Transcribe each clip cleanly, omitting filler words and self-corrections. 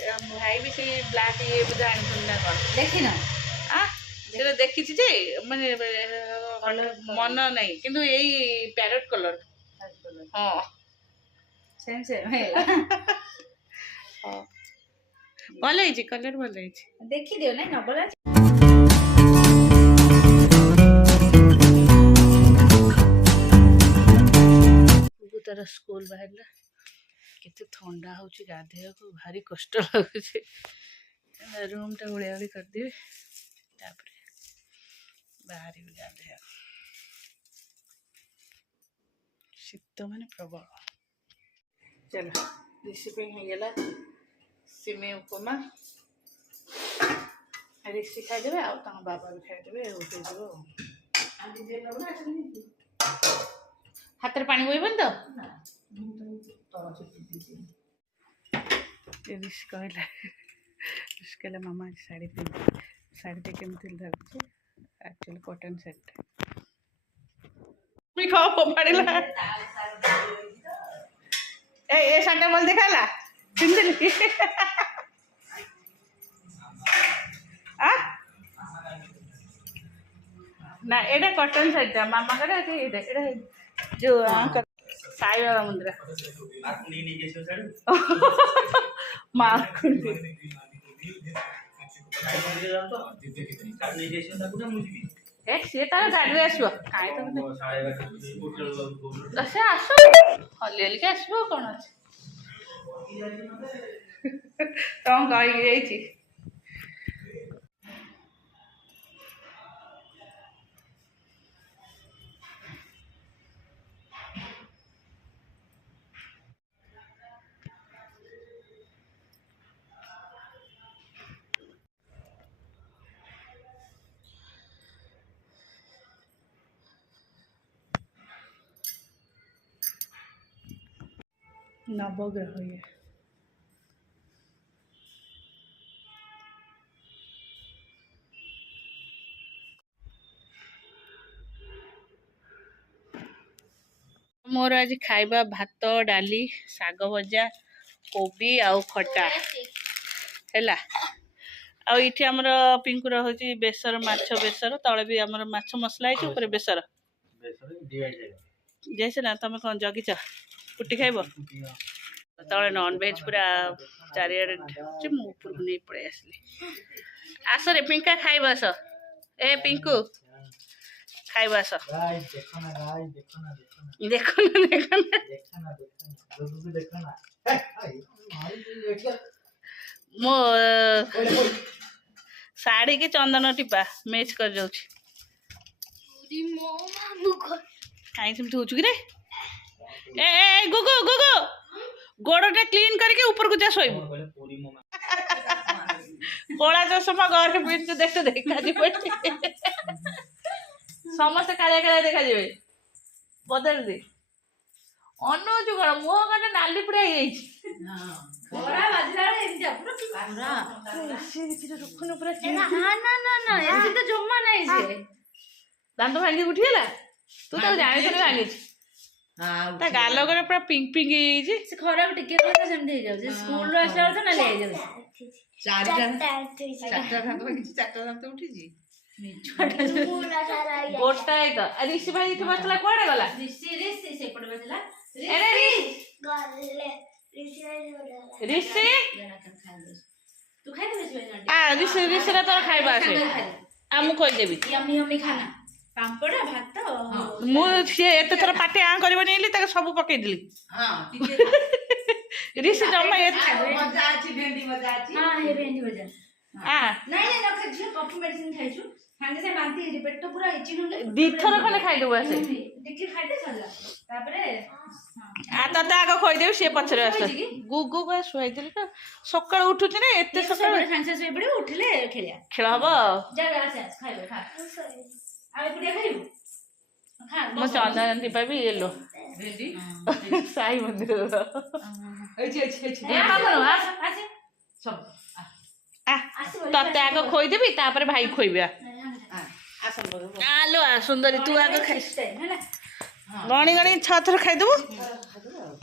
भाई भी से ब्लैक ये बोधे आनी ना कौन देखी ना से देखी जे माने मन नहीं किंतु यही पैरेट कलर हाँ सेम सेम है भल है कलर भल है देखी दियो ना न बोला तार स्कूल बाहर केते ठंडा हो गाधे को भारी कष्ट लगुच रूम टा ओलिया ओली करदे बाहर भी गाधे शीत माने प्रबल चलो ऋषि होगला सिमे उपमा ऋषि खाईदे आ बाबा भी खाईदे उठे हाथ में पानी बोईबन तो ऋषि कहला मामा साड़ी पिंधि साड़ी टे केमती लगुच एक्चुअली कॉटन सेट फोपाड़ा ए साड़ी बोल देखाला पिंधि ना एटा कॉटन सेट मामा का जो साई बाबा मंदिर सी तार गाड़ी आसो से आस हली हलिक आसो कौन अच्छे तुम कही नवग्रह ये मोर आज खाइबा भात डाली साग भजा कोबी आउ खटा है आईटी आमर पिंकुर हूँ बेसर माछ बेसर तले भी आमर माछ मसला है बेसर जैसे ना तुम कौन जगिच कुटी खाइब तले नॉन वेज पूरा चारिड़े मुझे नहीं पड़े आसली आस रे पिंका खाइब आस ए पिंकू खाइब आस देखो ना मो साड़ी के चंदन टीपा मैच कर जाऊँ कहीं सेमती हो कि ए गुगु गुगु गोड़टा क्लीन करके ऊपर को जा शोब कला चषमा घर के पिंच देखते देखा समस्त कालिया कालिया देखा जाए बदल दे अनुचु कौन मुह कटे नाली पूरा दांत भांगी उठीगला तू तो जानी भांगी गाल पूरा पिंक पिंक से खराब टिके सेमती हो जाए स्कूल आसला तो ना ले गोटा है तो ऋषि भाई इथे बसला कोड़े गला ऋषि से पड़ बसला अरे ऋषि तू खाइ दे आ ऋषि ऋषि रा तो खाइबा आसे आ मु कहि देबी यम्मी यम्मी खाना पांपड़ भात मु से एते थरा पाटे आ करबो नेली ताके सब पकई दिली हां ऋषि जम्मा ए मजा आछि भेंडी मजा आछि हां हे भेंडी मजा आ नहीं नहीं न खा कॉफी मेडिसिन खाइछु खाने से बांती है पेट तो पूरा इचिंग होले दीथर खने खाइ देबो आसे देखि खाइ दे सरला तापरे आ तते आगो खोइ देउ से पछरे आसे गुगु को सोइ देली का सकाळ उठुछि ने एते सकाळ खानसे सोइ पड़े उठले खेलिया खेल हबो जा जा खाइबो खा आ पुडिया खाइबो खा म चंदन दीपा भी येलो भेंडी साई मंदिर अछि ए मामनो आ सब तते आगो खोइ देबी तापर भाई खोइबे आलो सुंदरी तू आगो खाइ गणी गणी 6 थर खाइ देबो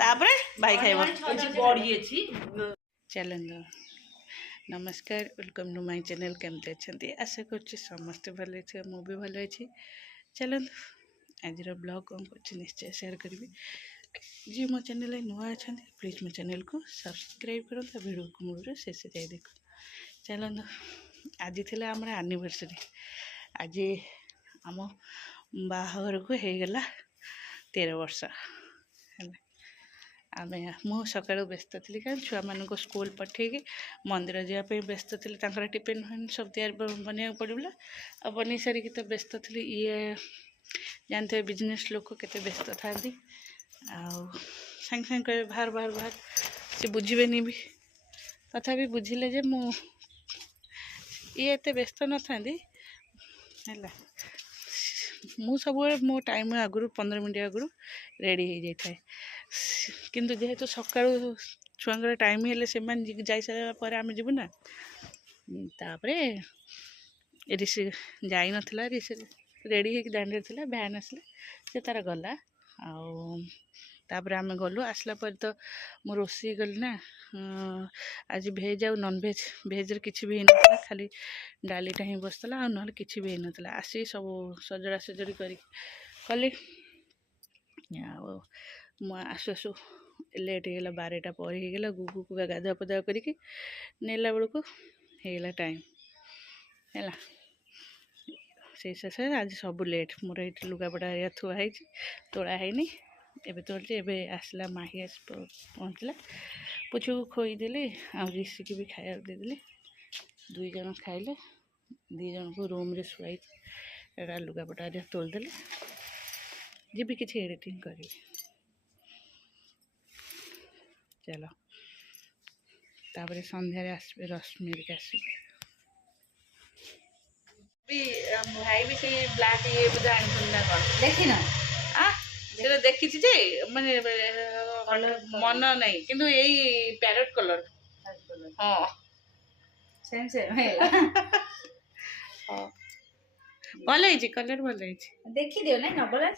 तापर भाई खाइबो बड़ी अछि चैलेंज नमस्कार वेलकम टू माय चैनल केमती अच्छे आशा कर समस्ते भल मु भी भल अच्छी चलो आज ब्लॉग कौन कर निश्चय शेयर करी जी मो चैनल नुआ अच्छा प्लीज मो चैनल को सब्सक्राइब करूँ वीडियो को मूल शेष जाए देख चलो आज थी आम एनिवर्सरी आज आम बाहर को होगला 13 वर्ष आम मु सका व्यस्त थी क्या छुआ मान स्कूल पठेगी मंदिर जावाई व्यस्त थी टिफिन फिन सब तैयार बनिया पड़ा आ बन सारिकी तो व्यस्त थी ये जानते बिजनेस लोक केते व्यस्त था सांगे सांगे कहे बाहर बाहर बाहर से बुझे भी तथापि बुझिले जे मु ये एते व्यस्त न था मु सब मो टाइम आगु 15 मिनट आगु रेडी हो जाए किंतु जेहेतु सका छुआ टाइम हेले से जा सारापर आम जीवु ना तापर ऋषि जाई नथिला ऋषि रेडी होगी दांडे थी भैन आसला से तार गला आपर आम गलु आसला पर तो मु रोषे गली ना आज भेज आ नॉन भेज भेज किसी भी होना खाली डालीटा ही बसला आ ना कि भी होना आसी सब सजड़ा सजड़ी कली आसु आसु लेट होगा 12टा पर होगा गुगु को गाधुआ पधुआ करके नेला बेलू को होगा टाइम है से शेष आज सब लेट मोर ये लुगापटा थुआई तोड़ा है एबे तोड़े एबे आसला माही आस पहुँचला पुछु को खोईदेली आ ऋषि की भी खाया देदेली 2 जन खाइले 2 जन को रूम रे शुआई लुगापटा तोड़देली जी किसी एडिटिंग करी चलो तापर संध्यारे आसबे रश्मि आसबे भाई भी से ब्लैक ये बुझा आना कौन देखी ना से देखी जे माने मन नहीं किंतु यही पैरेट कलर हाँ सेम सेम है भल है कलर भल है देखी दियो ना नबला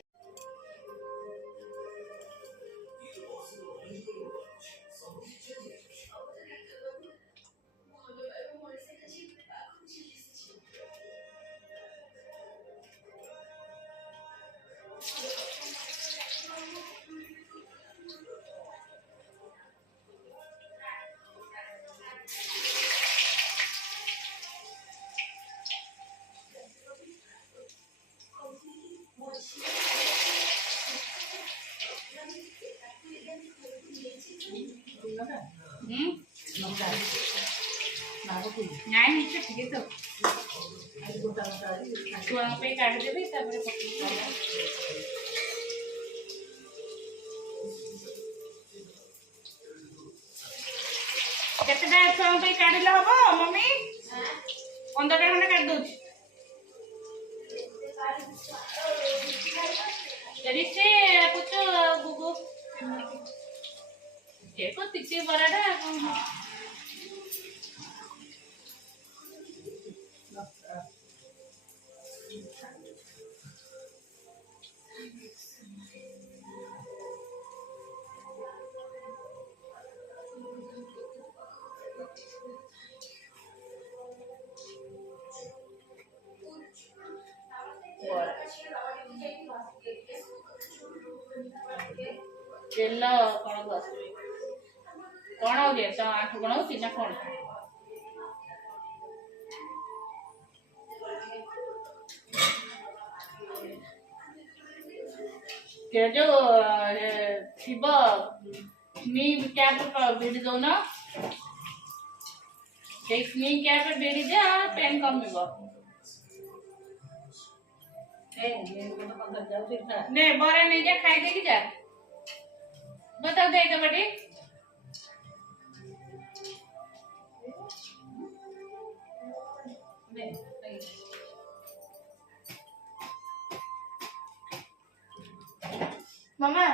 नहीं नीचे ठीक है तो छुआ पे काट देबे तापर केतेटा छुआ पे काटिले हबो मम्मी 15टा खंडे काट दोछ जरी से पुछो गुगु देखो तिचे बराडा तेल कौन बस कौन हो गया तो आठ कौन हो ना कौन के जो शिव स्नी कैप बेड़ी दो ना स्नी कैप बेड़ी दे पेन कम ने बरा नहीं जा खाई दे जा बताओ दे बटे मामा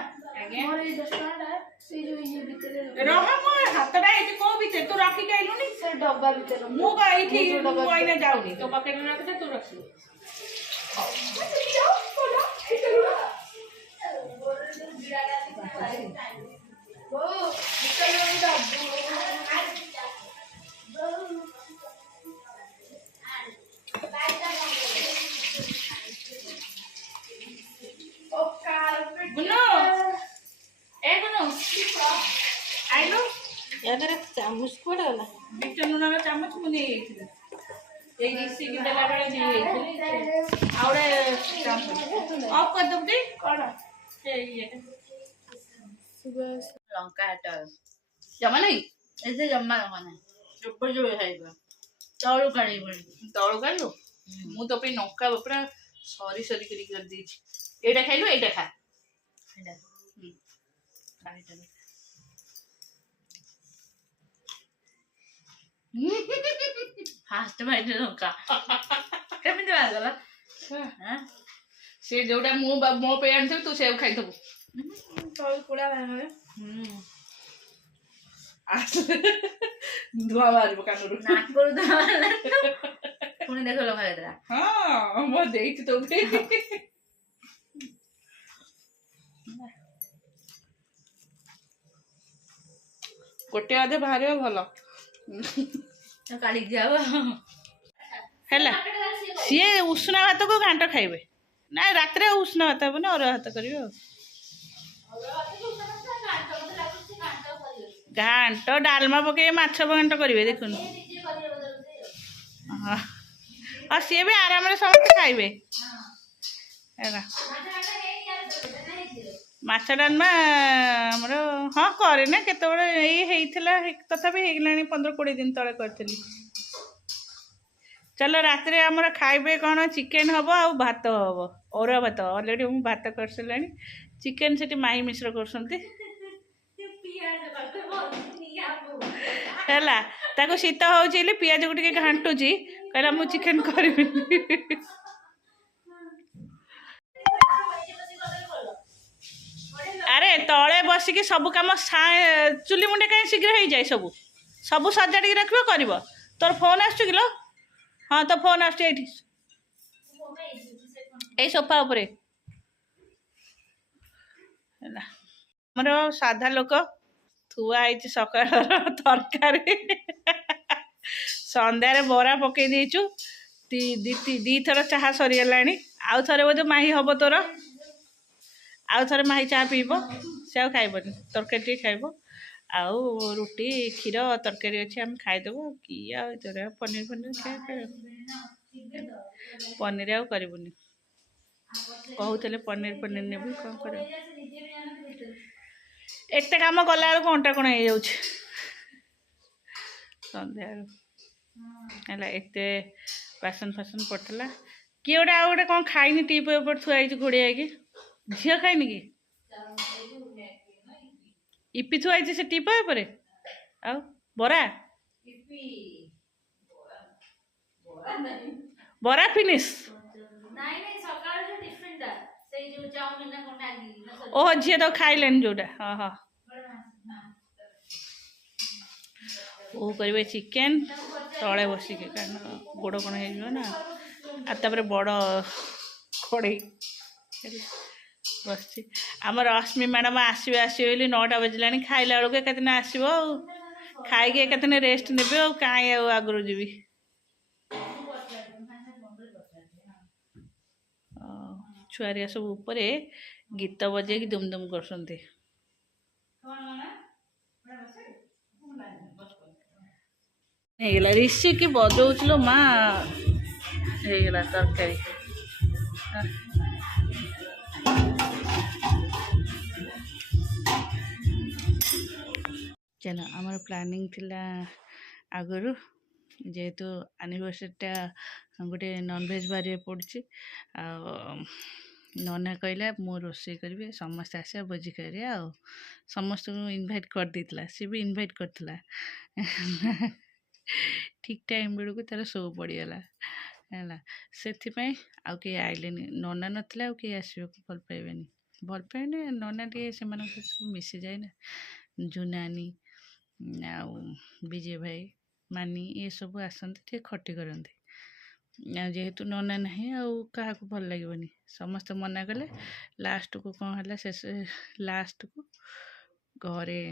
आगे मोर ये 10 टका से जो ये भीतर रह मोर हातटा एती को भीतर तू रखी गइलु नी से डब्बा भीतर मु गई थी कोइना जाउनी तो पकेट में रख दे तू रख ओ निकल ବିସ୍କୁଟ ଗଲା ବିଟ ଲୁଣର ଚାମଚ ମୁଁ ନେଇଯାଇଥିଲି ଏଇ ରିସିକି ଦେଲା ବେଳେ ନେଇଯାଇଥିଲି ଆଉ ଗୋଟେ ଚାମଚ ଅଫ୍ କରିଦେବୁ ଟି କ'ଣ ସେଇ ଇଏଟା ଲଙ୍କା ହାଟ ଜମା ନାହିଁ ଏତେ ଜମା ଜମା ନାହିଁ ଚୋପ ଚୋପ ଖାଇବ ତଳୁ କାଢ଼ିବନି ତଳୁ କାଢିଲୁ ମୁଁ ତୋ ପାଇଁ ଲଙ୍କା ପୁରା ସରି ସରି କରି କରିଦେଇଛି ଏଇଟା ଖାଇଲୁ ଏଇଟା ଖା ଏଇଟା ଫାଷ୍ଟ ବାଇଟ୍ ଲଙ୍କା କେମିତି ବାହାରିଗଲା ସେ ଯୋଉଟା ମୁଁ ମୋ ପାଇଁ ଆଣିଥିବି ତୁ ସେଉ ଖାଇଥିବୁ ତଳୁ ପୋଡ଼ା ବାହାରିବ ଧୂଆଁ ବାହାରିବ କାନରୁ ନାକରୁ ପୁଣି ଦେଖ ଲଙ୍କା କେତେଟା ହଁ ମୁଁ ଦେଇଛି ତୋ ପାଇଁ ଗୋଟେ ଅଧେ ବାହାରିବ ଭଲ କାଢିକି ହବ ହେଲା ସିଏ ଉଷୁନା ଭାତକୁ ଘାଣ୍ଟ ଖାଇବେ ନା ରାତିରେ ଉଷୁନା ଭାତ ହବନି ଅରୁଆ ଭାତ କରିବେ ଆଉ ଘାଣ୍ଟ ଡାଲମା ପକେଇ ମାଛ ଘାଣ୍ଟ କରିବେ ଦେଖୁନୁ ଆଉ ସିଏ ବି ଆରାମରେ ସମସ୍ତେ ଖାଇବେ ହେଲା ମାଛ ଡାଲମା ଆମର ହଁ କରେ ନା କେତେବେଳେ ଏଇ ହେଇଥିଲା ତଥାପି ହେଇଗଲାଣି 15-20 ଦିନ ତଳେ କରିଥିଲି ଚାଲ ରାତିରେ ଆମର ଖାଇବେ କ'ଣ ଚିକେନ ହବ ଆଉ ଭାତ ହବ ଅରୁଆ ଭାତ ଅଲରେଡ଼ି ମୁଁ ଭାତ କରିସାରିଲାଣି ଚିକେନ ସେଠି ମାଇ ମିଶ୍ର କରୁଛନ୍ତି ହେଲା ତାକୁ ଶୀତ ହେଉଛି ବୋଲି ପିଆଜକୁ ଟିକେ ଘାଣ୍ଟୁଛି କହିଲା ମୁଁ ଚିକେନ କରିବିନି ଆରେ ତଳେ ବସିକି ସବୁ କାମ ଚୁଲି ମୁଣ୍ଡେ କାହିଁ ଶୀଘ୍ର ହେଇଯାଏ ସବୁ ସବୁ ସଜାଡ଼ିକି ରଖିବ କରିବ ତୋର ଫୋନ୍ ଆସୁଛି କିଲୋ ହଁ ତୋ ଫୋନ୍ ଆସୁଛି ଏଇଠି ଏଇ ସୋଫା ଉପରେ ହେଲା ଆମର ସାଧା ଲୋକ ଥୁଆ ହେଇଛି ସକାଳର ତରକାରୀ ସନ୍ଧ୍ୟାରେ ବରା ପକେଇ ଦେଇଛୁ ଦିଥର ଚାହା ସରିଗଲାଣି ଆଉ ଥରେ ବୋଧେ ମାହି ହବ ତୋର ଆଉ ଥରେ ମାହି ଚାହା ପିଇବ ସେ ଆଉ ଖାଇବନି ତରକାରୀ ଟିକେ ଖାଇବ ଆଉ ରୁଟି କ୍ଷୀର ତରକାରୀ ଅଛି ଆମେ ଖାଇଦେବୁ କିଏ ଆଉ ତୋର ପନିର ପନିର ଆଉ କରିବୁନି କହୁଥିଲେ ପନିର ନେବି କ'ଣ କରିବ ଏତେ କାମ କଲାବେଳକୁ ଅଣ୍ଟା କ'ଣ ହେଇଯାଉଛି ସନ୍ଧ୍ୟାବେଳୁ ହେଲା ଏତେ ବାସନ ଫାସନ ପଡ଼ିଥିଲା କିଏ ଗୋଟେ ଆଉ ଗୋଟେ କ'ଣ ଖାଇନି ଟିପ୍ ଉପରେ ଥୁଆ ହେଇଛି ଘୋଡ଼ିଆ ହେଇକି ଝିଅ ଖାଇନି କି ଇପି ଥୁଆ ହେଇଛି ସେ ଟିପ୍ ଉପରେ ଆଉ ବରା ବରା ଫିନିଶ ଓହୋ ଝିଅ ତ ଖାଇଲେନି ଯୋଉଟା ହଁ ହଁ ଓ କରିବେ ଚିକେନ ତଳେ ବସିକି କାରଣ ଗୋଡ଼ କ'ଣ ହେଇଯିବ ନା ଆଉ ତାପରେ ବଡ଼ କଡ଼େଇ ବସିଛି ଆମର ରଶ୍ମି ମ୍ୟାଡ଼ାମ ଆସିବେ ବୋଲି 9ଟା ବାଜିଲାଣି ଖାଇଲା ବେଳକୁ ଏକାଦିନ ଆସିବ ଆଉ ଖାଇକି ଏକାଦିନ ରେଷ୍ଟ ନେବେ ଆଉ କାହିଁ ଆଉ ଆଗରୁ ଯିବି ଛୁଆରିଆ ସବୁ ଉପରେ ଗୀତ ବଜେଇକି ଦୁମ ଦୁମ କରୁଛନ୍ତି ହେଇଗଲା ରିସିକି ବଜଉଥିଲୁ ମା ହେଇଗଲା ତରକାରୀ ଚାଲ ଆମର ପ୍ଲାନିଂ ଥିଲା ଆଗରୁ ଯେହେତୁ ଆନିଭର୍ସରୀଟା ଗୋଟେ ନନଭେଜ୍ ବାରିରେ ପଡ଼ୁଛି ଆଉ ନନା କହିଲା ମୁଁ ରୋଷେଇ କରିବି ସମସ୍ତେ ଆସିବା ଭୋଜି କରିବା ଆଉ ସମସ୍ତଙ୍କୁ ଇନଭାଇଟ୍ କରିଦେଇଥିଲା ସେ ବି ଇନଭାଇଟ୍ କରିଥିଲା ଠିକ୍ ଟାଇମ୍ ବେଳକୁ ତାର ଶୋ ପଡ଼ିଗଲା ହେଲା ସେଥିପାଇଁ ଆଉ କେହି ଆଇଲେନି ନନା ନଥିଲେ ଆଉ କେହି ଆସିବାକୁ ଭଲ ପାଇବେନି ନନା ଟିକେ ସେମାନଙ୍କ ସବୁ ମିଶିଯାଏ ନା ଜୁନାନୀ ଆଉ ବିଜୟ ଭାଇ ମାନି ଏସବୁ ଆସନ୍ତି ଟିକେ ଖଟି କରନ୍ତି ଆଉ ଯେହେତୁ ନନା ନାହିଁ ଆଉ କାହାକୁ ଭଲ ଲାଗିବନି ସମସ୍ତେ ମନା କଲେ ଲାଷ୍ଟକୁ କ'ଣ ହେଲା ଲାଷ୍ଟକୁ ଘରେ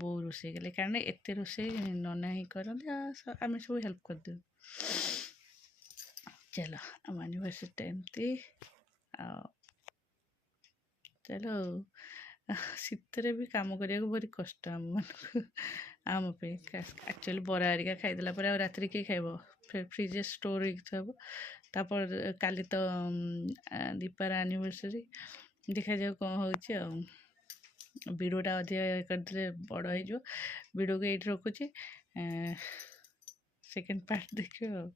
ବୋଉ ରୋଷେଇ କଲେ କାରଣ ଏତେ ରୋଷେଇ ନନା ହିଁ କରନ୍ତି ଆଉ ଆମେ ସବୁ ହେଲ୍ପ କରିଦେଉ ଚାଲ ଆମ ଆନିଭର୍ସରୀଟା ଏମିତି ଆଉ ଚାଲ ଶୀତରେ ବି କାମ କରିବାକୁ ଭାରି କଷ୍ଟ ଆମମାନଙ୍କୁ ଆମ ପାଇଁ ଆକ୍ଚୁଆଲି ବରା ହେରିକା ଖାଇଦେଲା ପରେ ଆଉ ରାତିରେ କିଏ ଖାଇବ ଫ୍ରିଜରେ ଷ୍ଟୋର୍ ହେଇକି ଥବ। ତାପରେ କାଲି ତ ଦୀପାର ଆନିଭର୍ସରୀ, ଦେଖାଯାଉ କ'ଣ ହେଉଛି ଆଉ। ଭିଡ଼ିଓଟା ଅଧିକା କରିଦେଲେ ବଡ଼ ହେଇଯିବ। ଭିଡ଼ିଓକୁ ଏଇଠି ରଖୁଛି, ସେକେଣ୍ଡ ପାର୍ଟ ଦେଖିବ ଆଉ।